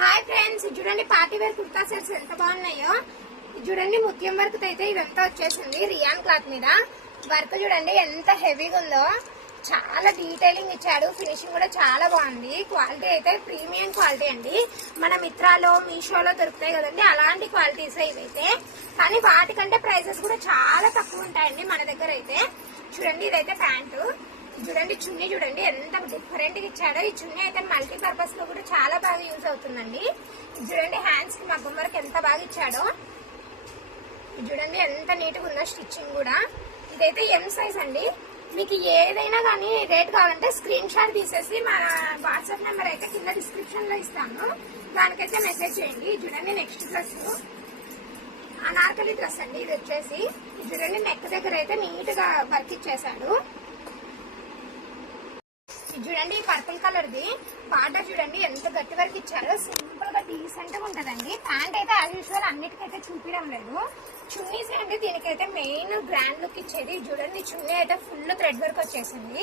Hi friends, చూడండి party wear kurta sets ఎంత బాగున్నాయో. చూడండి ముత్యం వర్క్ అయితే ఇదంతా వచ్చేసింది రియాన్ క్లాత్ మీద. వర్క్ చూడండి ఎంత హెవీగా ఉందో, చాలా డీటెయిలింగ్ ఇచ్చాడు. ఫినిషింగ్ కూడా చాలా బాగుంది. క్వాలిటీ అయితే ప్రీమియం క్వాలిటీ అండి. మన మిత్రాలో మీషోలో దొరుకుతాయి కదండి, అలాంటి క్వాలిటీస్ ఇవైతే. కానీ వాటికంటే ప్రైసెస్ కూడా చాలా తక్కువ ఉంటాయండి మన దగ్గర అయితే. చూడండి ఇదైతే ప్యాంటు. చూడండి చున్నీ చూడండి ఎంత డిఫరెంట్ గా ఇచ్చాడో. ఈ చున్నీ అయితే మల్టీపర్పస్ లో కూడా చాలా బాగా యూజ్ అవుతుందండి. చూడండి హ్యాండ్స్ కి మగ్గం వరకు ఎంత బాగా ఇచ్చాడో. చూడండి ఎంత నీట్ గా ఉందో స్టిచ్చింగ్ కూడా. ఇదైతే ఎం సైజ్ అండి. మీకు ఏదైనా కానీ రేట్ కావాలంటే స్క్రీన్ షాట్ తీసేసి మన వాట్సాప్ నెంబర్ అయితే కింద డిస్క్రిప్షన్ లో ఇస్తాను, దానికైతే మెసేజ్ చేయండి. చూడండి నెక్స్ట్ డ్రెస్ అనార్కలి డ్రెస్ అండి. ఇది వచ్చేసి చూడండి నెక్ దగ్గర అయితే నీట్ గా వర్క్ ఇచ్చేసాడు. చూడండి పర్పుల్ కలర్ ది బార్డర్ చూడండి ఎంత గట్టి వరకు ఇచ్చారో. సింపుల్ గా డీసెంట్ గా ఉంటదండి. ప్యాంట్ అయితే యాజ్ యూజువల్ అన్నిటికైతే చూపించడం లేదు. చున్నీస్ అండి దీనికైతే మెయిన్ గ్రాండ్ లుక్ ఇచ్చేది. చూడండి చున్నీ అయితే ఫుల్ థ్రెడ్ వర్క్ వచ్చేసింది.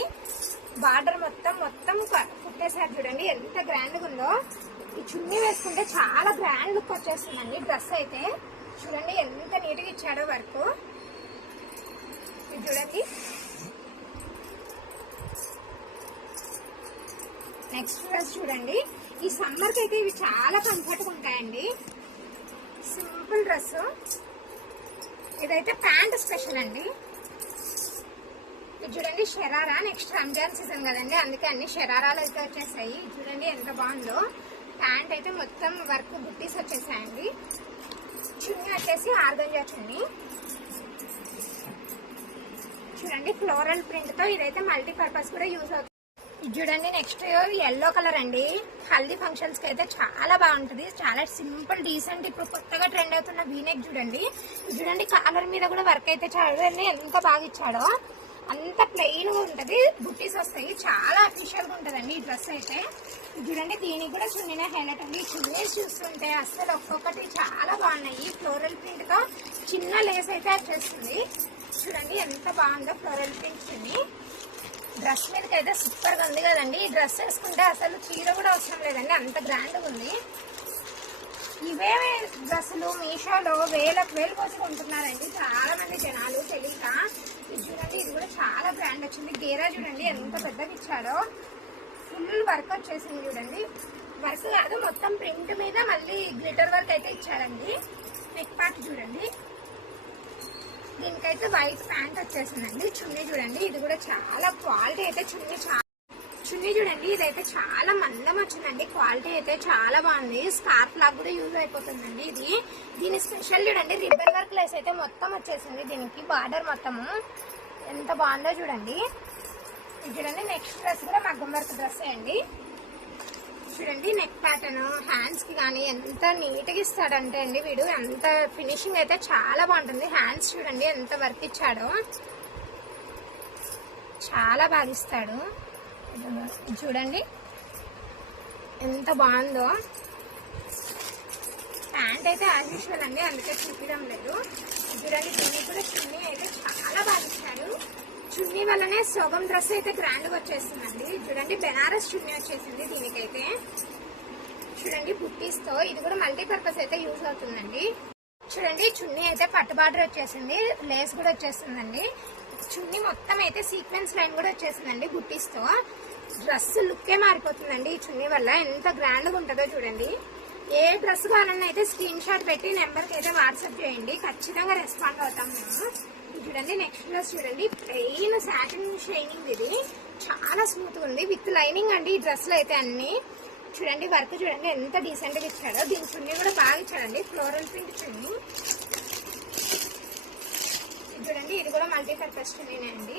బార్డర్ మొత్తం కుట్టేసారు. చూడండి ఎంత గ్రాండ్ గా ఉందో. ఈ చున్నీ వేసుకుంటే చాలా గ్రాండ్ లుక్ వచ్చేస్తుందండి డ్రెస్ అయితే. చూడండి ఎంత నీట్ గా ఇచ్చాడో వర్క్. చూడండి నెక్స్ట్ డ్రెస్ చూడండి. ఈ సమ్మర్ కి అయితే ఇవి చాలా కంఫర్ట్ గా ఉంటాయండి. Simple dress. ఇదైతే ప్యాంట్ స్పెషల్ అండి. ఇది చూడండి షరారా. నెక్స్ట్ రంజాన్ సీజన్ కదండి, అందుకే అన్ని షరారాలు అయితే వచ్చేసాయి. చూడండి ఎంత బాగుందో. ప్యాంట్ అయితే మొత్తం వర్క్ బుట్టీస్ వచ్చేసాయండి. చున్నీ వచ్చేసి ఆర్గంజా చున్నీ. చూడండి ఫ్లోరల్ ప్రింట్ తో ఇదైతే మల్టీపర్పస్ కూడా యూజ్ అవుతుంది. చూడండి నెక్స్ట్ ఎల్లో కలర్ అండి. హల్దీ ఫంక్షన్స్ కి అయితే చాలా బాగుంటుంది. చాలా సింపుల్ డీసెంట్. ఇప్పుడు కొత్తగా ట్రెండ్ అవుతున్న వీనెక్ చూడండి. చూడండి కాలర్ మీద కూడా వర్క్ అయితే చూడండి ఎంత బాగా ఇచ్చాడో. అంత ప్లెయిన్ గా ఉంటది, బుట్టీస్ వస్తాయి. చాలా అఫీషియల్ గా ఉంటదండి ఈ డ్రెస్ అయితే. చూడండి దీనికి కూడా చున్నీనే హైలైట్ అండి. చున్నీస్ చూస్తుంటే అసలు ఒక్కొక్కటి చాలా బాగున్నాయి. ఫ్లోరల్ ప్రింట్ తో చిన్న లేస్ అయితే వచ్చేస్తుంది. చూడండి ఎంత బాగుందో ఫ్లోరల్ ప్రింట్ చున్నీ. డ్రెస్ మీదకి అయితే సూపర్ గా ఉంది కదండి. ఈ డ్రెస్ వేసుకుంటే అసలు చీర కూడా అవసరం లేదండి, అంత గ్రాండ్ గా ఉంది. ఇవే డ్రెస్సులు మీషోలో వేలు పోసి కొంటున్నారండి చాలా మంది జనాలు తెలియక. ఇది చూడండి ఇది కూడా చాలా బ్రాండ్ వచ్చింది. గేరా చూడండి ఎంత పెద్దగా ఇచ్చాడో. ఫుల్ వర్క్ వచ్చేసింది. చూడండి వర్క్ కాదు మొత్తం ప్రింట్ మీద మళ్ళీ గ్లిటర్ వర్క్ అయితే ఇచ్చాడండి. నెక్ పార్ట్ చూడండి. దీనికైతే వైట్ ప్యాంట్ వచ్చేసిందండి. చున్నీ చూడండి ఇది కూడా చాలా క్వాలిటీ అయితే చున్నీ చూడండి ఇదైతే చాలా మందం వచ్చిందండి. క్వాలిటీ అయితే చాలా బాగుంది. స్కార్ఫ్ లాగా కూడా యూజ్ అయిపోతుందండి ఇది. దీని స్పెషల్ చూడండి రిబ్బన్ వర్క్ లెస్ అయితే మొత్తం వచ్చేసింది. దీనికి బార్డర్ మొత్తము ఎంత బాగుందో చూడండి. ఇది చూడండి నెక్స్ట్ డ్రెస్ కూడా మగ్గం వర్క్ డ్రెస్ అండి. చూడండి నెక్ ప్యాటర్న్ హ్యాండ్స్ కి కానీ ఎంత నీట్ గా ఇస్తాడంటే అండి వీడు. ఎంత ఫినిషింగ్ అయితే చాలా బాగుంటుంది. హ్యాండ్స్ చూడండి ఎంత వర్క్ ఇచ్చాడో, చాలా బాగా ఇస్తాడు. చూడండి ఎంత బాగుందో. ప్యాంట్ అయితే యాజ్ యూజువల్ అండి, అందుకే చూపించడం లేదు. చూడండి చున్నీ కూడా చున్నీ అయితే చాలా బాగా ఇచ్చాడు. చున్నీ వల్లనే సొగం డ్రెస్ అయితే గ్రాండ్ గా వచ్చేస్తుందండి. చూడండి బెనారస్ చున్నీ వచ్చేసింది దీనికైతే. చూడండి బుట్టీస్ తో ఇది కూడా మల్టీపర్పస్ అయితే యూజ్ అవుతుందండి. చూడండి చున్నీ అయితే పట్టు బార్డర్ వచ్చేసింది, లేస్ కూడా వచ్చేస్తుందండి. చున్నీ మొత్తం అయితే సీక్వెన్స్ లైన్ కూడా వచ్చేసిందండి బుట్టీస్ తో. డ్రెస్ లుక్కే మారిపోతుందండి ఈ చున్నీ వల్ల. ఎంత గ్రాండ్ గా ఉంటుందో చూడండి. ఏ డ్రెస్ కావాలన్నా అయితే స్క్రీన్ షాట్ పెట్టి నెంబర్ కి అయితే వాట్సాప్ చేయండి, ఖచ్చితంగా రెస్పాండ్ అవుతాం మేము. చూడండి నెక్స్ట్ డ్రెస్ చూడండి ప్లెయిన్ సాటిన్ షైనింగ్. ఇది చాలా స్మూత్ ఉంది విత్ లైనింగ్ అండి ఈ డ్రెస్ లో అయితే అన్ని. చూడండి వర్క్ చూడండి ఎంత డీసెంట్ గా ఇచ్చాడో. దీని చున్నీ కూడా బాగా ఇచ్చాడండి, ఫ్లోరల్ ప్రింట్ చున్నీ. చూడండి ఇది కూడా మల్టీపర్పస్ చున్నీనే అండి.